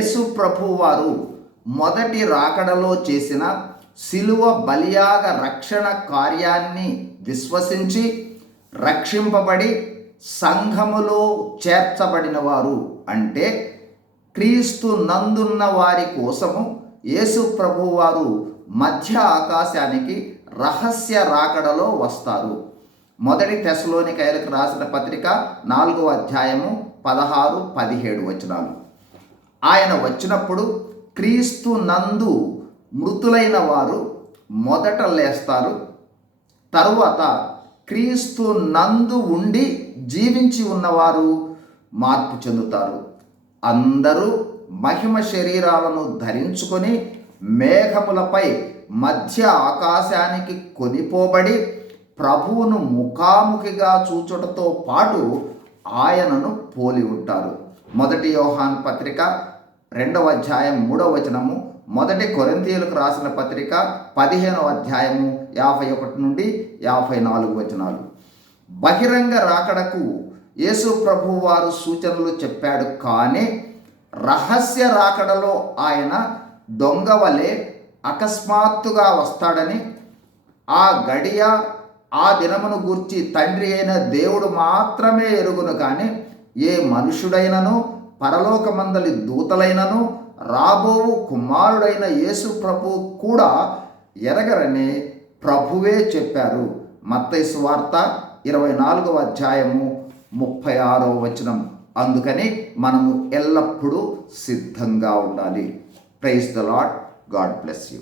యేసు ప్రభు వారు మొదటి రాకడలో చేసిన శిలువ బలియాగ రక్షణ కార్యాన్ని విశ్వసించి రక్షింపబడి సంఘములో చేర్చబడిన వారు, అంటే క్రీస్తు నందున్న వారి కోసము యేసు ప్రభు వారు మధ్య ఆకాశానికి రహస్య రాకడలో వస్తారు. మొదటి తెస్సలోనికైలకు రాసిన పత్రిక 4వ అధ్యాయము 16-17 వచనాలు. ఆయన వచ్చినప్పుడు క్రీస్తు నందు మృతులైన వారు మొదట లేస్తారు. తరువాత క్రీస్తు నందు ఉండి జీవించి ఉన్నవారు మార్పు చెందుతారు. అందరూ మహిమ శరీరాలను ధరించుకొని మేఘములపై మధ్య ఆకాశానికి కొనిపోబడి ప్రభువును ముఖాముఖిగా చూచుటతో పాటు ఆయనను పోలి ఉంటారు. మొదటి యోహాను పత్రిక 2వ అధ్యాయం 3వ వచనము, మొదటి కొరింథీయులకు రాసిన పత్రిక 15వ అధ్యాయము 51-54 వచనాలు. బహిరంగ రాకడకు యేసు ప్రభు వారు సూచనలు చెప్పాడు, కానీ రహస్య రాకడలో ఆయన దొంగ వలె అకస్మాత్తుగా వస్తాడని, ఆ గడియ ఆ దినమును గూర్చి తండ్రి అయిన దేవుడు మాత్రమే ఎరుగును, కానీ ఏ మనుషుడైనను పరలోకమందలి దూతలైనను రాబోవు కుమారుడైన యేసు ప్రభు కూడా ఎరగరని ప్రభువే చెప్పారు. మత్తయి సువార్త 24వ అధ్యాయము 36వ వచనం. అందుకని మనము ఎల్లప్పుడూ సిద్ధంగా ఉండాలి. Praise the Lord. God bless you.